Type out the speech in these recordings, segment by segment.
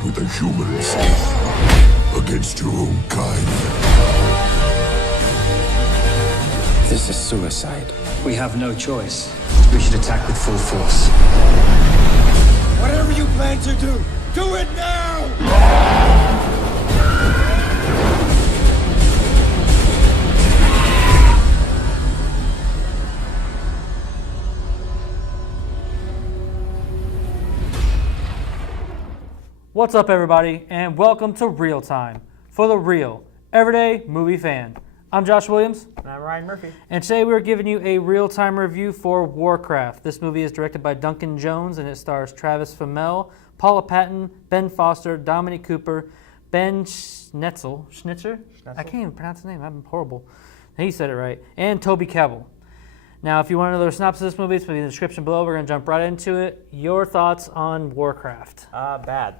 side with the humans against your own kind. This is suicide. We have no choice. We should attack with full force. Whatever you plan to do it now! What's up, everybody, and welcome to ReelTime for the real, everyday movie fan. I'm Josh Williams. And I'm Ryan Murphy. And today we're giving you a real-time review for Warcraft. This movie is directed by Duncan Jones, and it stars Travis Fimmel, Paula Patton, Ben Foster, Dominic Cooper, Ben Schnetzer? I can't even pronounce his name. I'm horrible. He said it right. And Toby Kebbell. Now, if you want to know the synopsis of this movie, it's going to be in the description below. We're going to jump right into it. Your thoughts on Warcraft? Bad.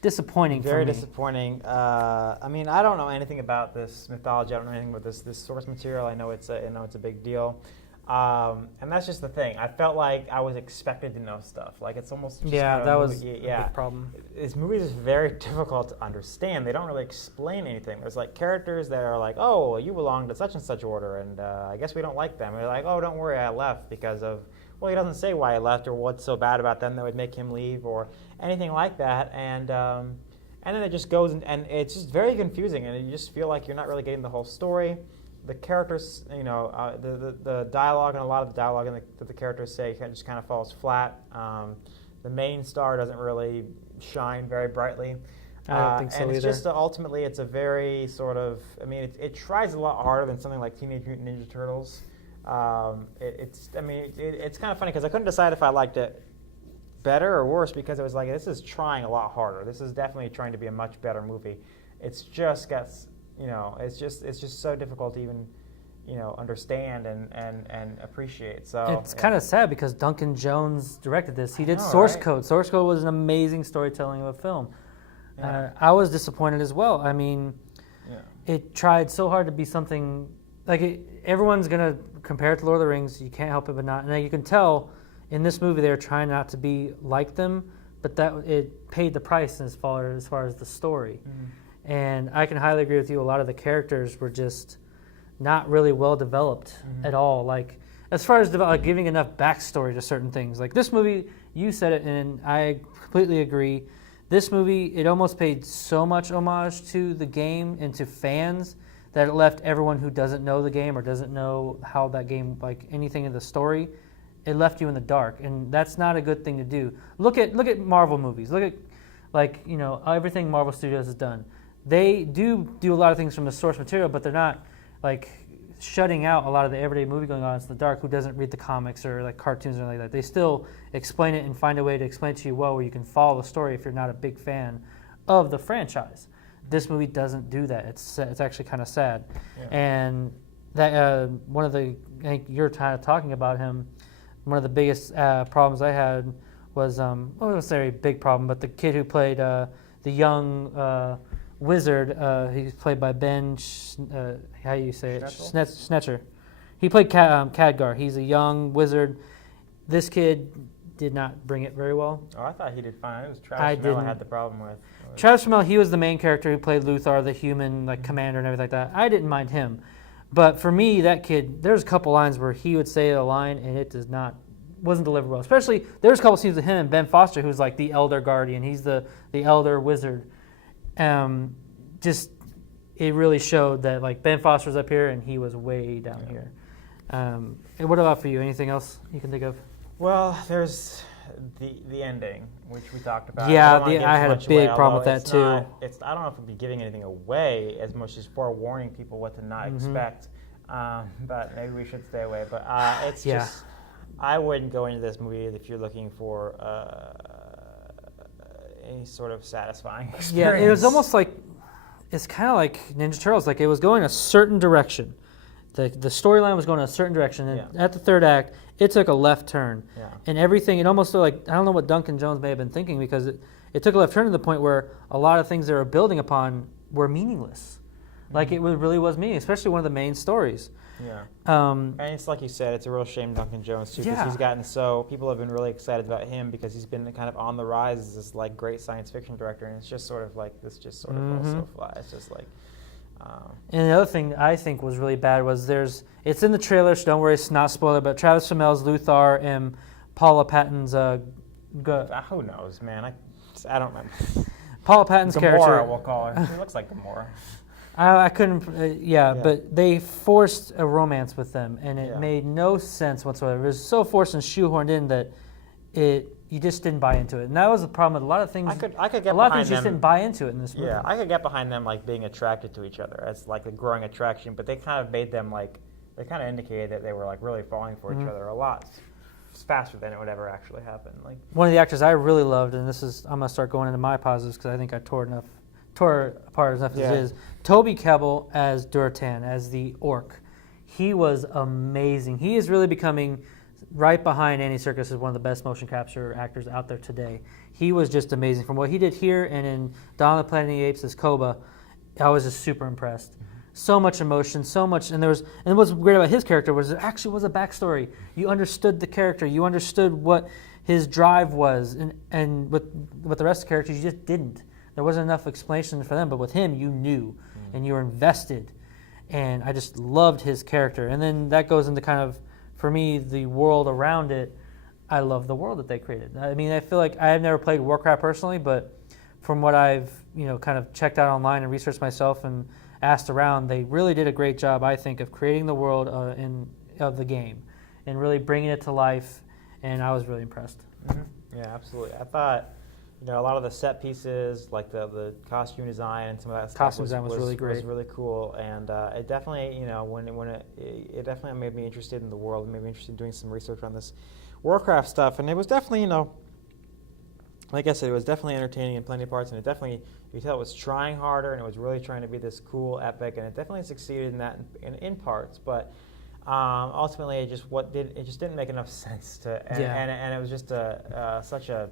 Disappointing for me. Very disappointing. I mean, I don't know anything about this mythology. I don't know anything about this source material. I know it's a big deal, and that's just the thing. I felt like I was expected to know stuff. Like it's almost just that was a big problem. This movie is very difficult to understand. They don't really explain anything. There's like characters that are like, oh, you belong to such and such order, and I guess we don't like them. And they're like, oh, don't worry, I left because of. Well, he doesn't say why he left or what's so bad about them that would make him leave or anything like that. And then it just goes and it's just very confusing, and you just feel like you're not really getting the whole story. The characters, the dialogue and a lot of the dialogue that the characters say just kind of falls flat. The main star doesn't really shine very brightly. I don't think so and it's either. just ultimately it's a very sort of, I mean, it tries a lot harder than something like Teenage Mutant Ninja Turtles. It's kind of funny because I couldn't decide if I liked it better or worse because it was like this is trying a lot harder. This is definitely trying to be a much better movie. It's just got it's just so difficult to even understand and appreciate. So it's kind of sad because Duncan Jones directed this. He did Source Code. Source Code was an amazing storytelling of a film. Yeah. I was disappointed as well. I mean, it tried so hard to be something like everyone's gonna compare it to Lord of the Rings. You can't help it but not. And you can tell in this movie they're trying not to be like them, but that it paid the price as far as the story. Mm-hmm. And I can highly agree with you. A lot of the characters were just not really well developed at all. Like as far as giving enough backstory to certain things. Like this movie, you said it, and I completely agree. This movie, it almost paid so much homage to the game and to fans that it left everyone who doesn't know the game or doesn't know how that game, like anything in the story, it left you in the dark, and that's not a good thing to do. Look at Marvel movies. Look at everything Marvel Studios has done. They do a lot of things from the source material, but they're not like shutting out a lot of the everyday movie going on in the dark who doesn't read the comics or like cartoons or anything like that. They still explain it and find a way to explain it to you well where you can follow the story if you're not a big fan of the franchise. This movie doesn't do that. It's actually kind of sad. Yeah. And that one of the, I think you're kind of talking about him, one of the biggest problems I had was, I wouldn't say a big problem, but the kid who played the young wizard, he's played by Ben, how do you say it? Schnetzer. He played Khadgar. He's a young wizard. This kid did not bring it very well. Oh, I thought he did fine. It was Travis Fimmel I had the problem with. Travis Fimmel, he was the main character who played Lothar, the human commander and everything like that. I didn't mind him. But for me, that kid, there's a couple lines where he would say a line and it wasn't delivered well. Especially, there's a couple scenes with him and Ben Foster, who's like the elder guardian. He's the elder wizard. It really showed that like Ben Foster's up here and he was way down here. And what about for you? Anything else you can think of? Well, there's the ending, which we talked about. Yeah, I had a big problem with that too. I don't know if we'd be giving anything away as much as forewarning people what to not expect, but maybe we should stay away. But it's just, I wouldn't go into this movie if you're looking for any sort of satisfying experience. Yeah, it was almost like, it's kind of like Ninja Turtles. Like it was going a certain direction. The storyline was going a certain direction, and at the third act, it took a left turn. Yeah. And everything, it almost felt like, I don't know what Duncan Jones may have been thinking, because it took a left turn to the point where a lot of things they were building upon were meaningless. Like it really was me, especially one of the main stories. Yeah. And it's like you said, it's a real shame Duncan Jones too, because he's gotten people have been really excited about him because he's been kind of on the rise as this like great science fiction director, and it's just sort of like this just sort of falls so flat. It's just like. And the other thing I think was really bad was it's in the trailer, so don't worry, it's not spoiler, but Travis Fimmel's Lothar and Paula Patton's who knows, man? I don't remember. Paula Patton's character. Gamora, we'll call her. She looks like Gamora. I couldn't, but they forced a romance with them, and it made no sense whatsoever. It was so forced and shoehorned in that you just didn't buy into it, and that was the problem with a lot of things. I could get a lot of behind things you just them. didn't buy into it in this movie. Yeah, I could get behind them like being attracted to each other as like a growing attraction, but they kind of made them like they kind of indicated that they were like really falling for each other a lot faster than it would ever actually happen. Like one of the actors I really loved, and I'm gonna start going into my positives because I think I tore apart enough as it is. Toby Kebbell as Durtan, as the orc. He was amazing. He is really becoming, right behind Andy Serkis, as one of the best motion capture actors out there today. He was just amazing. From what he did here and in Dawn of the Planet of the Apes as Koba, I was just super impressed. So much emotion, so much, and what's great about his character was there actually was a backstory. You understood the character, you understood what his drive was, and with the rest of the characters, you just didn't. There wasn't enough explanation for them, but with him, you knew, and you were invested, and I just loved his character. And then that goes into kind of, for me, the world around it. I love the world that they created. I mean, I feel like I have never played Warcraft personally, but from what I've kind of checked out online and researched myself and asked around, they really did a great job, I think, of creating the world of the game and really bringing it to life, and I was really impressed. Mm-hmm. Yeah, absolutely. I thought, a lot of the set pieces, like the costume design and some of that stuff was really great. Was really cool, and it definitely, it definitely made me interested in the world, made me interested in doing some research on this Warcraft stuff, and it was definitely, like I said, it was definitely entertaining in plenty of parts, and it definitely, you could tell it was trying harder, and it was really trying to be this cool epic, and it definitely succeeded in that in parts, but ultimately it just didn't make enough sense and it was just such a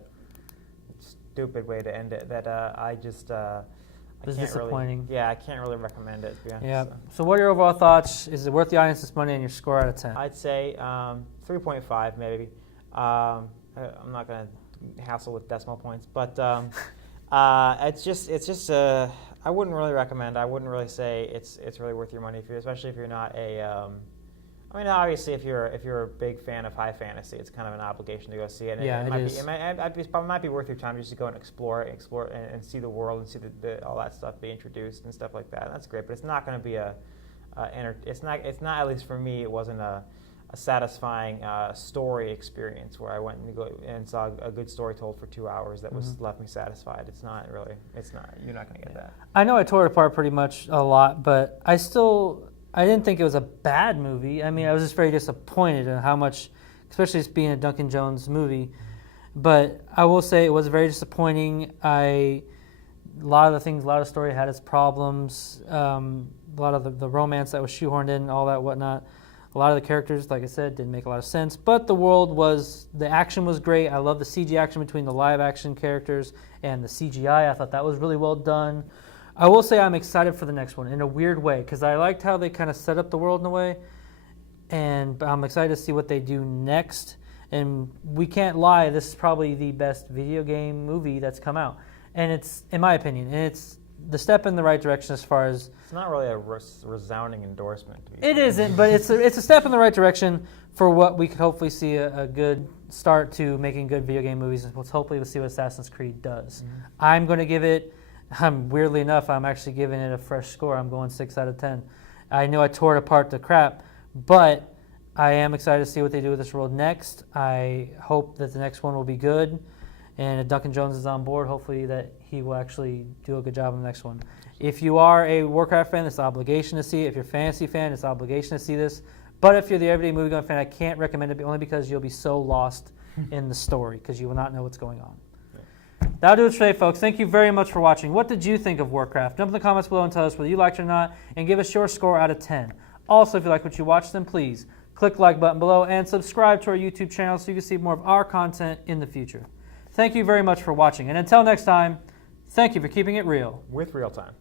stupid way to end it that it was disappointing. I can't really recommend it, to be honest. Yeah. So what are your overall thoughts? Is it worth the audience's money, and your score out of 10? I'd say 3.5 maybe. I'm not going to hassle with decimal points, but it's just I wouldn't really recommend. I wouldn't really say it's really worth your money, especially if you're not a. I mean, obviously, if you're a big fan of high fantasy, it's kind of an obligation to go see it. And it might be worth your time just to go and explore and see the world and see all that stuff be introduced and stuff like that. And that's great, but it's not going to be it's not at least for me. It wasn't a satisfying story experience where I went and saw a good story told for 2 hours that was left me satisfied. You're not going to get that. I know I tore it apart pretty much a lot, but I didn't think it was a bad movie. I mean, I was just very disappointed in how much, especially this being a Duncan Jones movie. But I will say it was very disappointing. A lot of the story had its problems. A lot of the romance that was shoehorned in, all that whatnot. A lot of the characters, like I said, didn't make a lot of sense. But the action was great. I love the CG action between the live action characters and the CGI. I thought that was really well done. I will say I'm excited for the next one in a weird way because I liked how they kind of set up the world in a way, but I'm excited to see what they do next. And we can't lie, this is probably the best video game movie that's come out, and it's, in my opinion, and it's the step in the right direction as far as. It's not really a resounding endorsement. It isn't, but it's a step in the right direction for what we could hopefully see a good start to making good video game movies, and hopefully we'll see what Assassin's Creed does. Mm-hmm. I'm going to give it. Weirdly enough, I'm actually giving it a fresh score. I'm going 6 out of 10. I know I tore it apart to crap, but I am excited to see what they do with this world next. I hope that the next one will be good, and if Duncan Jones is on board, hopefully that he will actually do a good job on the next one. If you are a Warcraft fan, it's an obligation to see it. If you're a fantasy fan, it's an obligation to see this. But if you're the everyday movie-going fan, I can't recommend it only because you'll be so lost in the story because you will not know what's going on. That'll do it today, folks. Thank you very much for watching. What did you think of Warcraft? Jump in the comments below and tell us whether you liked it or not, and give us your score out of 10. Also, if you like what you watched, then please click the like button below and subscribe to our YouTube channel so you can see more of our content in the future. Thank you very much for watching, and until next time, thank you for keeping it real. With ReelTime.